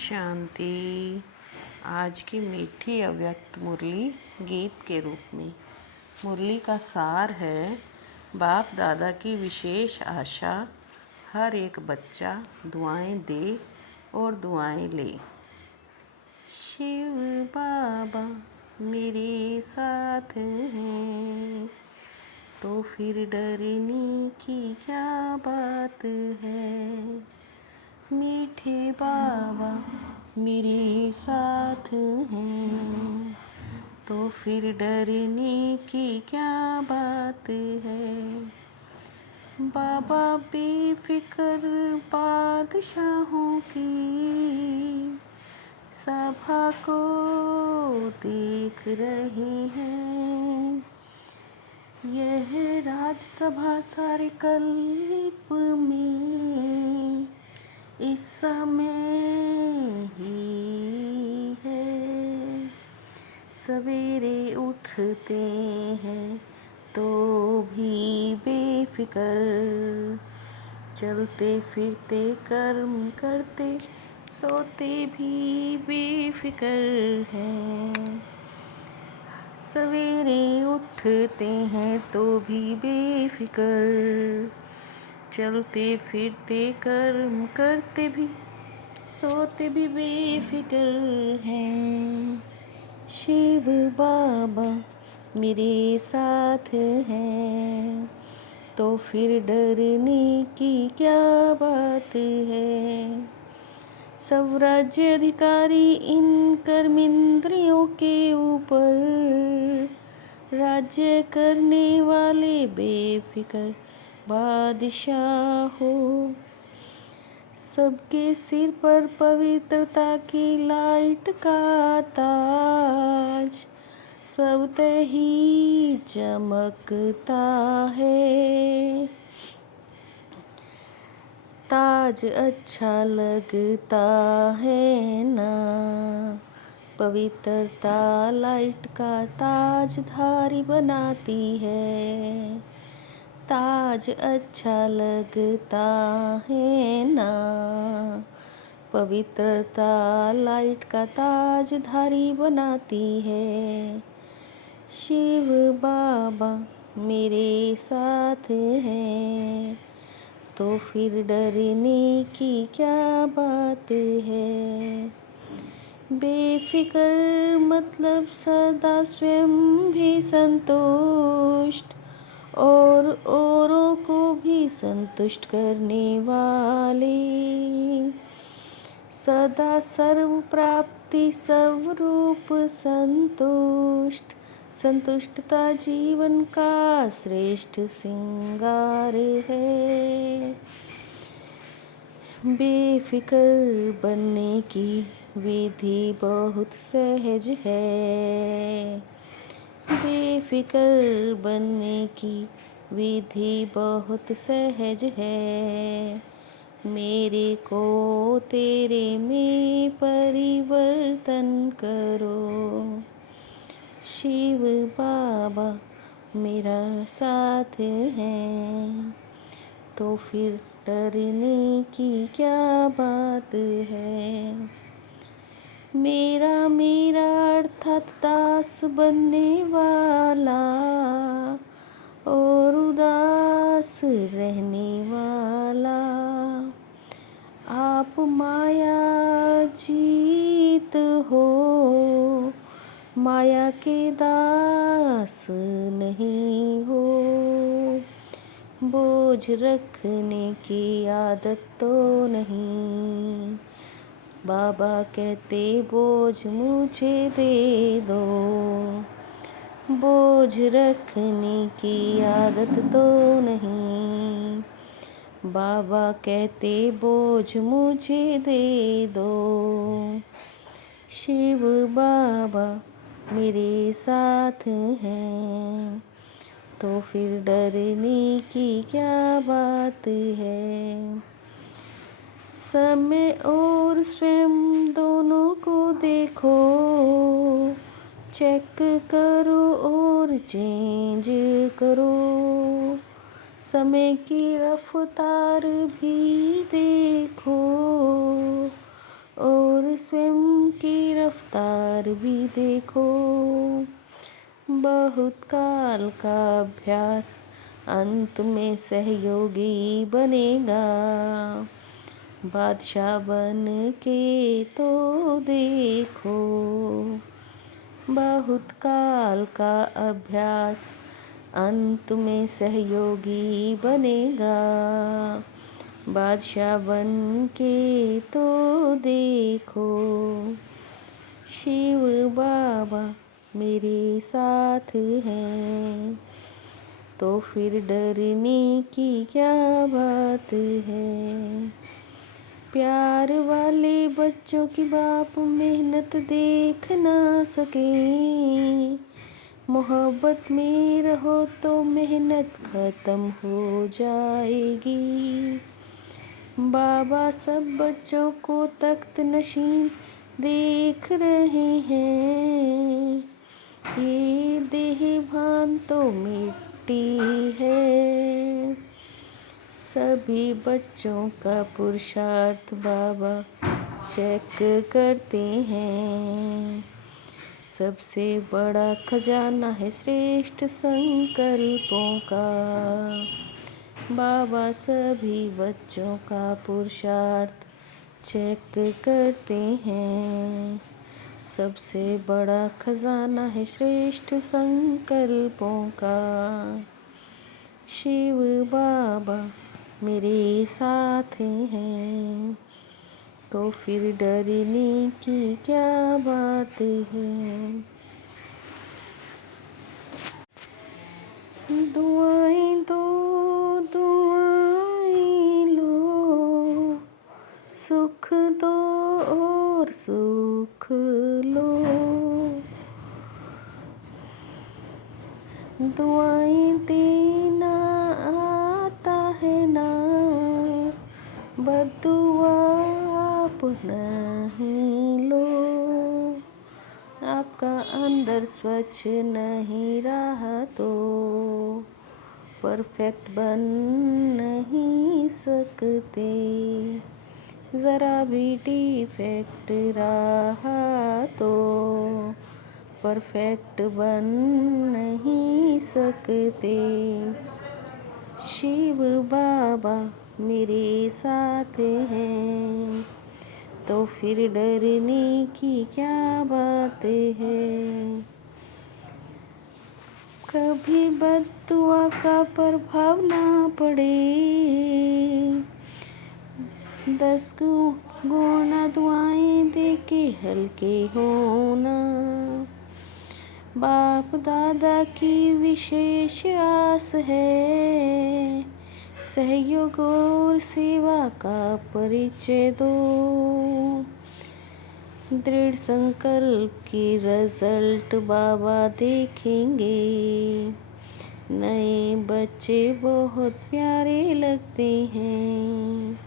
शांति। आज की मीठी अव्यक्त मुरली गीत के रूप में। मुरली का सार है, बाप दादा की विशेष आशा, हर एक बच्चा दुआएं दे और दुआएं ले। शिव बाबा मेरे साथ हैं, तो फिर डरने की क्या बात है। मीठे बाबा मेरे साथ हैं, तो फिर डरने की क्या बात है। बाबा बेफिक्र बादशाहों की सभा को देख रहे हैं। यह राजसभा सारे कल्प में इस समय ही है। सवेरे उठते हैं तो भी बेफिक्र, चलते फिरते कर्म करते सोते भी बेफिक्र हैं। सवेरे उठते हैं तो भी बेफिक्र, चलते फिरते कर्म करते भी सोते भी बेफिक्र हैं। शिव बाबा मेरे साथ हैं, तो फिर डरने की क्या बात है। सब राज्य अधिकारी इन कर्मेंद्रियों के ऊपर राज्य करने वाले बेफिक्र बादशाह हो। सबके सिर पर पवित्रता की लाइट का ताज सब ही चमकता है। ताज अच्छा लगता है ना, पवित्रता लाइट का ताजधारी बनाती है। ताज अच्छा लगता है ना, पवित्रता लाइट का ताजधारी बनाती है। शिव बाबा मेरे साथ हैं, तो फिर डरने की क्या बात है। बेफिक्र मतलब सदा स्वयं भी संतुष्ट और औरों को भी संतुष्ट करने वाले। सदा सर्व प्राप्ति स्वरूप संतुष्ट, संतुष्टता जीवन का श्रेष्ठ श्रृंगार है। बेफिक्र बनने की विधि बहुत सहज है। बेफिक्र बनने की विधि बहुत सहज है। मेरे को तेरे में परिवर्तन करो। शिव बाबा मेरा साथ है, तो फिर डरने की क्या बात है। मेरा मेरा अर्थात दास बनने वाला और उदास रहने वाला, आप माया जीत हो, माया के दास नहीं हो। बोझ रखने की आदत तो नहीं, बाबा कहते बोझ मुझे दे दो। बोझ रखने की आदत तो नहीं, बाबा कहते बोझ मुझे दे दो। शिव बाबा मेरे साथ हैं, तो फिर डरने की क्या बात है। समय और स्वयं दोनों को देखो, चेक करो और चेंज करो। समय की रफ्तार भी देखो और स्वयं की रफ्तार भी देखो। बहुत काल का अभ्यास अंत में सहयोगी बनेगा। बादशाह बन के तो देखो। बहुत काल का अभ्यास अंत में सहयोगी बनेगा। बादशाह बन के तो देखो। शिव बाबा मेरे साथ हैं, तो फिर डरने की क्या बात है। प्यार वाले बच्चों की बाप मेहनत देख ना सके। मोहब्बत में रहो तो मेहनत खत्म हो जाएगी। बाबा सब बच्चों को तख्त नशीन देख रहे हैं। ये देह भान तो मिट्टी है। सभी बच्चों का पुरुषार्थ बाबा चेक करते हैं। सबसे बड़ा खजाना है श्रेष्ठ संकल्पों का। बाबा सभी बच्चों का पुरुषार्थ चेक करते हैं। सबसे बड़ा खजाना है श्रेष्ठ संकल्पों का। शिव बाबा मेरे साथ हैं, तो फिर डरने की क्या बात है। दुआएं दो दुआएं लो, सुख दो और सुख लो। दुआएं देना आता है ना, बद्दुआ आप नहीं लो। आपका अंदर स्वच्छ नहीं रहा तो परफेक्ट बन नहीं सकते। ज़रा भी डिफेक्ट रहा तो परफेक्ट बन नहीं सकते। शिव बाबा मेरे साथ हैं, तो फिर डरने की क्या बात है। कभी बद्दुआ का प्रभाव ना पड़े, 10 गुना दुआएं दे के हल्के होना। बाप दादा की विशेष आस है, सहयोग और सेवा का परिचय दो। दृढ़ संकल्प की रिजल्ट बाबा देखेंगे। नए बच्चे बहुत प्यारे लगते हैं।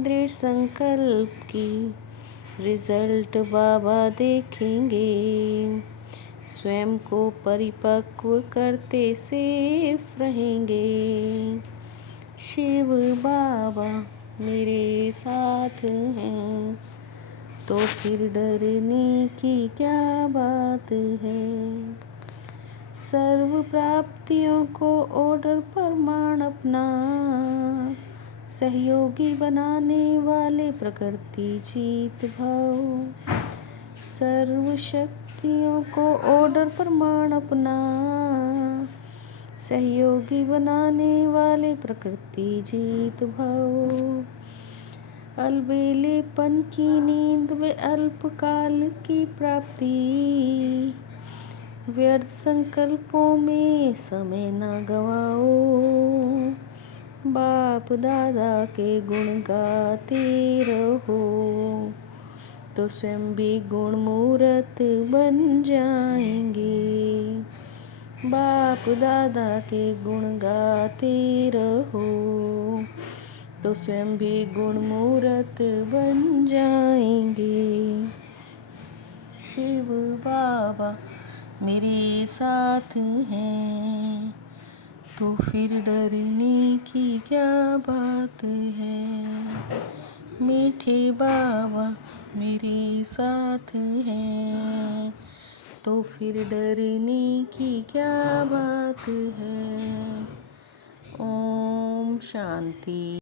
दृढ़ संकल्प की रिजल्ट बाबा देखेंगे। स्वयं को परिपक्व करते सेफ रहेंगे। शिव बाबा मेरे साथ हैं, तो फिर डरने की क्या बात है। सर्व प्राप्तियों को ऑर्डर प्रमाण अपना, सहयोगी बनाने वाले प्रकृति जीत भाव। सर्व शक्तियों को ऑर्डर प्रमाण अपना, सहयोगी बनाने वाले प्रकृति जीत भाव। अलबेलेपन की नींद व अल्पकाल की प्राप्ति, व्यर्थ संकल्पों में समय न गवाओ। बाप दादा के गुण गाते रहो, तो स्वयं भी गुण मूर्त बन जाएंगे। बाप दादा के गुण गाते रहो, तो स्वयं भी गुण मूर्त बन जाएंगे। शिव बाबा मेरे साथ हैं, तो फिर डरने की क्या बात है। मीठे बाबा मेरे साथ हैं, तो फिर डरने की क्या बात है। ओम शांति।